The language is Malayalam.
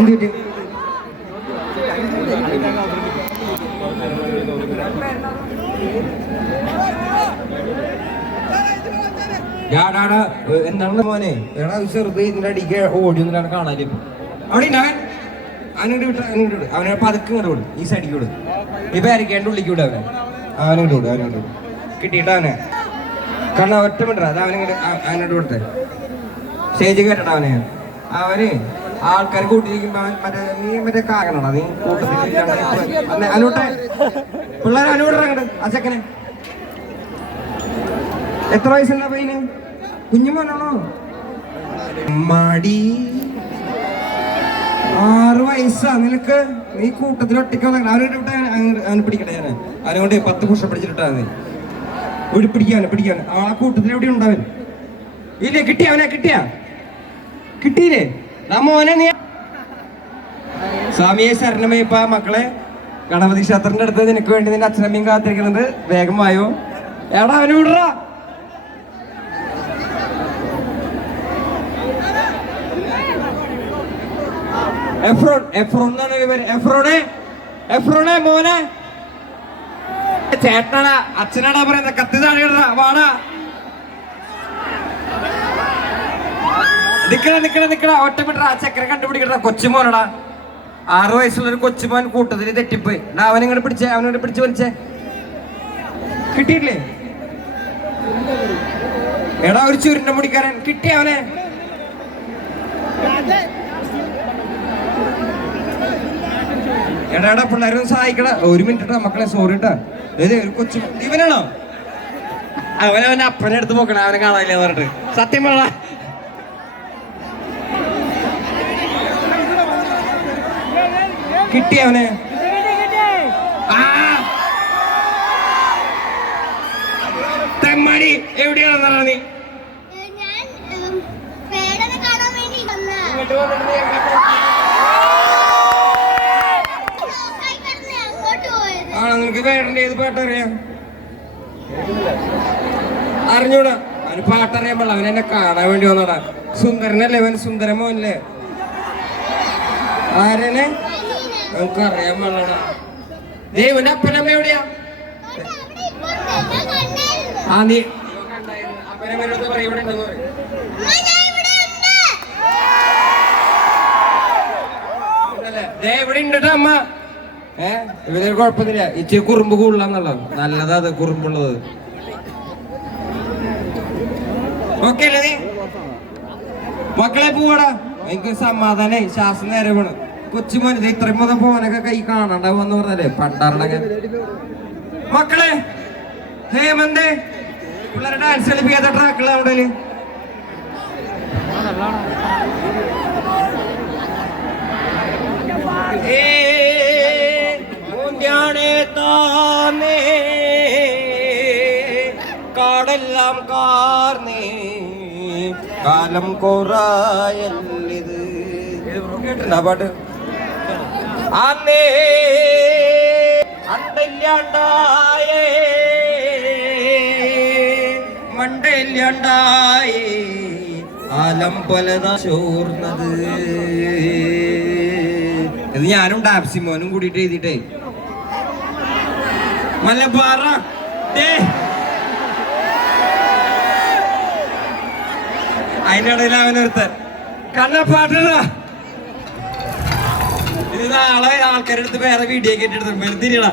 എന്ത് പറ്റി? ഞാടാടാ എന്താണ് മോനെ? എടാ ചെറുത് ഇതിന്റെ അടിക്ക് ഓടി ഒന്നിട്ടാണ് കാണാൽ അവിടെ ഉണ്ട് അവൻ. അവനോട് വിട്ട അവനോട് വിട്. അവനെ പതുക്കെ ഇങ്ങോട്ട് വിടും. ഈ സൈഡിക്ക് വിടും. ഇപ്പൊ അരക്കേണ്ട ഉള്ളിക്ക് വിടും അവനെ. അവനോട് വിടും അവനോട് വിടും. കിട്ടിയിട്ട് അവനെ. കാരണം ഒറ്റ മിനിറ്റ് അത് അവനിങ്ങോട്ട് അവനോട് വിടട്ടെ. സ്റ്റേജ് കയറ്റട്ടെ അവനെ. അവന് ആൾക്കാർ കൂട്ടിയിരിക്കുമ്പോ മറ്റേ നീ കൂട്ടത്തിൽ ആ എത്ര വയസ്സുള്ള പയ്യന്? കുഞ്ഞുമോനാണോ മടി. ആറ് വയസ്സാ നിനക്ക്? നീ കൂട്ടത്തിൽ വിട്ടാ? അവന് പിടിക്കട്ടെ ഞാൻ അവനോട് പത്ത് പുഷ പിടിച്ചിട്ടാ നീ പിടിക്കാൻ പിടിക്കാന് ആ കൂട്ടത്തിൽ എവിടെ ഉണ്ടാവൻ ഇല്ലേ കിട്ടിയ അവനെ കിട്ടിയ? കിട്ടിയില്ലേ? സ്വാമിയെ ശരണമയപ്പ മക്കളെ. ഗണപതി ക്ഷേത്രത്തിന്റെ അടുത്ത് നിനക്ക് വേണ്ടി നിന്റെ അച്ഛനമ്മയും കാത്തിരിക്കുന്നുണ്ട്. വേഗം വായോ. എടാ അവന് വിടറാ. എഫ്രോൺ എഫ്രോൺ എന്നാണ് എഫ്രോണെ. എഫ്രോണെ മോനെ. ചേട്ടനാ അച്ഛനാടാ പറയുന്നത്. കത്തി താഴെ വാടാ. നിക്കണ നിക്കണ നിക്കണ ഒറ്റപ്പെട്ട ആ ചക്കര കണ്ടുപിടിക്കണ കൊച്ചുമോനടാ. ആറു വയസ്സുള്ള ഒരു കൊച്ചുമോൻ കൂട്ടത്തിൽ തെറ്റിപ്പോയി. എന്നാ അവനെ ഇങ്ങോട്ട് പിടിച്ചേ അവനെ പിടിച്ച് വലിച്ചേ. കിട്ടിയില്ലേ എടാ ഒരു ചുരുണ്ട മുടിക്കാരൻ. കിട്ടിയ അവനെ. എടാ എടാ പിള്ളേരൊന്ന് സഹായിക്കട. ഒരു മിനിറ്റ് മക്കളെ സോറി ഇട്ടാ ഏത് ഒരു കൊച്ചു ഇവനാണോ? അവനവൻ അപ്പനെ എടുത്ത് പോക്കണേ അവനെ കാണാനില്ല പറഞ്ഞിട്ട്. സത്യം പറ കിട്ടി അവനെ ആ! തെമ്മാടി എവിടെയാണെന്നാണ് നീ ഞാൻ ഉം, പേടനെ കാണാൻ വേണ്ടി വന്നതാ. ഇങ്ങോട്ട് വന്നിട്ട് നീ എങ്ങനെ അവന്. നിനക്ക് വേടന്റെ ഏത് പാട്ടറിയാം? അറിഞ്ഞൂടാ. അവന് പാട്ടറിയാൻ പാടില്ല. അവൻ എന്നെ കാണാൻ വേണ്ടി വന്നടാ സുന്ദരനല്ലേ അവൻ? സുന്ദരമോ അല്ലേ ആരനെ? നമുക്ക് അറിയാൻ കണ്ടായിരുന്നു. ആ നീ അപ്പനമ്മ പറയും ഇവിടെ ഇവിടെ ഇച്ചിരി കുറുമ്പ് കൂടുതലാന്നുള്ളത് നല്ലതാ കുറുമ്പുള്ളത്. ഓക്കെ അല്ലേ മക്കളെ പോവാടാ. എനിക്ക് സമാധാനായി ശ്വാസം നേരെ പോണ്. കൊച്ചുമോൻ ഇത് ഇത്രയും മുതൽ പോവാനൊക്കെ കൈ കാണണ്ടാവുമെന്ന് പറഞ്ഞല്ലേ? പണ്ടാറടങ്ങ മക്കളെ ഹേമന്തേ പിള്ളേരെ ഡാൻസ് കളിപ്പിക്കാത്ത ട്രാക്കുള്ള അവിടെ കാടെല്ലാം കാർന്നേ കാലം കോറായല്ലിത്. കേട്ടിട്ടുണ്ടാ പാട്ട്? അന്നേ അണ്ടല്ലാണ്ടായേ മണ്ടല്ലാണ്ടായേ ആലം പലതാ ചോർന്നത്. ഇത് ഞാനും ഡാപ്സിമോനും കൂടിയിട്ട് എഴുതിട്ടേ മലബാറ ദേ. അതിന്റെ ഇടയിൽ അവനൊരുത്തൻ. കണ്ണപ്പാട്ടണ ഇത് നാളെ ആൾക്കാരുടെ അടുത്ത് വേറെ വീഡിയോ ഒക്കെ എടുത്തു വെറുതെ ഇരിടാ.